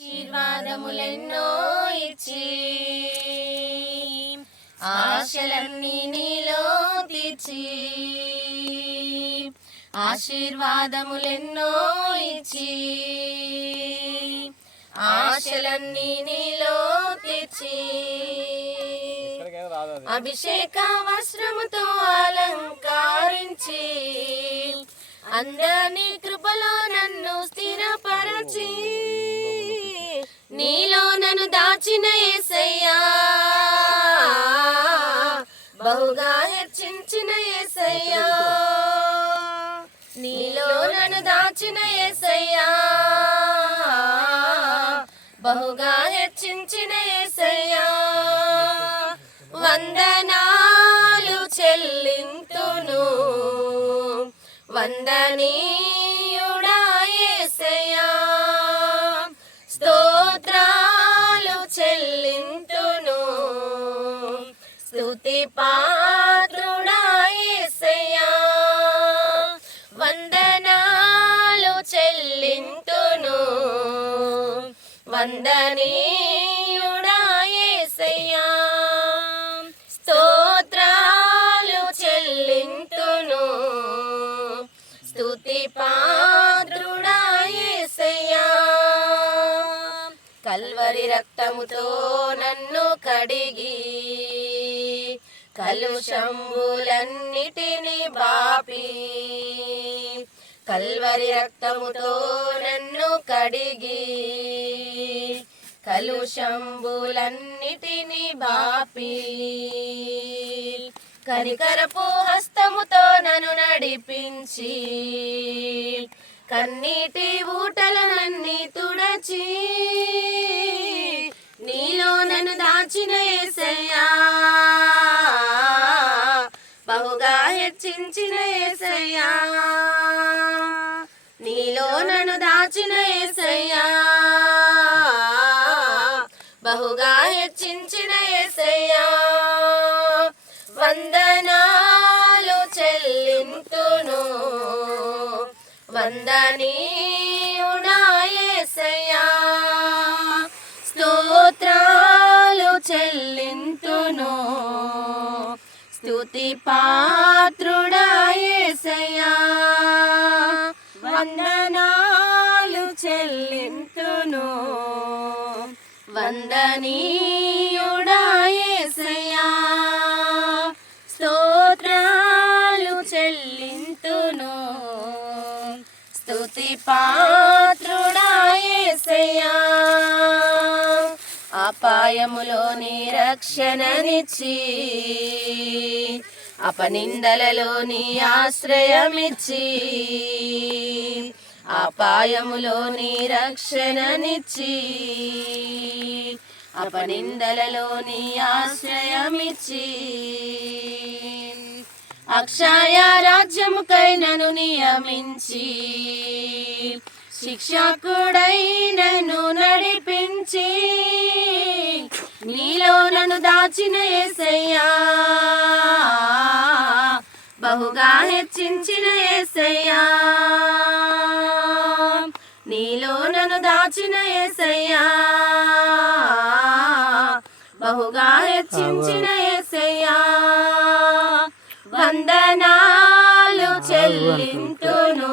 ఆశీర్వాదములెన్నో ఇచ్చి. ఆశలన్నీ నీలో తీర్చి. ఆశీర్వాదములెన్నో ఇచ్చి. ఆశలన్నీ నీలో తీర్చి. అభిషేక వస్త్రముతో అలంకరించి అందరి కృపలో నన్ను స్థిరపరచి. నీలో నన్ను దాచిన ఏసయ్యా. బహుగా హెచ్చించిన ఏసయ్యా. నీలో నన్ను దాచిన ఏసయ్యా. బహుగా హెచ్చించిన ఏసయ్యా. వందనాలు చెల్లింతును. వందనీ స్తుతి వందనాలు చెల్లింతును. వందనీయుడాయేసయ్యా. స్తోత్రాలు చెల్లింతును. స్తుతి పాత్రుడా కల్వరి రక్తముతో నన్ను కడిగి కలుషంబులన్నిటిని బాపి. కల్వరి రక్తముతో నన్ను కడిగి. కలుషంబులన్నిటిని బాపి. కనికరపు హస్తముతో నన్ను నడిపించి. కన్నీటి ఊటలనన్నీ తుడచి. నీలో నన్ను దాచిన ఏసయ్యా హెచ్చించిన ఏసయ్యా. నీలో నన్ను దాచిన ఏసయ్యా. బహుగా హెచ్చించిన ఏసయ్యా. వందనాలు చెల్లింతును. వందనీయుడాయేసయ్యా స్తోత్రాలు చెల్లింతును. స్తుతి పా వందనీయుడాయేసయ్యా. స్తోత్రాలు చెల్లింతును. స్తుతి పాత్రుడాయేసయ్యా. అపాయములోని రక్షణనిచ్చి అపనిందలలోని ఆశ్రయమిచ్చి అపాయములోని రక్షణనిచ్చి అపనిందలలోని ఆశ్రయమిచ్చి అక్షయ రాజ్యముకై నన్ను నియమించి శిక్షకుడై నన్ను నడిపించి నీలో నన్ను దాచిన ఏసయ్యా బహుగా హెచ్చించిన ఏసయ్యా. నన్ను దాచిన ఏసయ్యా బహుగా హెచ్చించిన ఏసయ్యా. వందనాలు చెల్లింతును.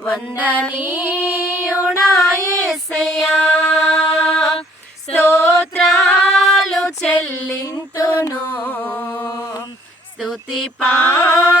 వందనీయుడా యేసయ్యా స్తోత్రాలు చెల్లింతును. స్తుతి పాత్రుడా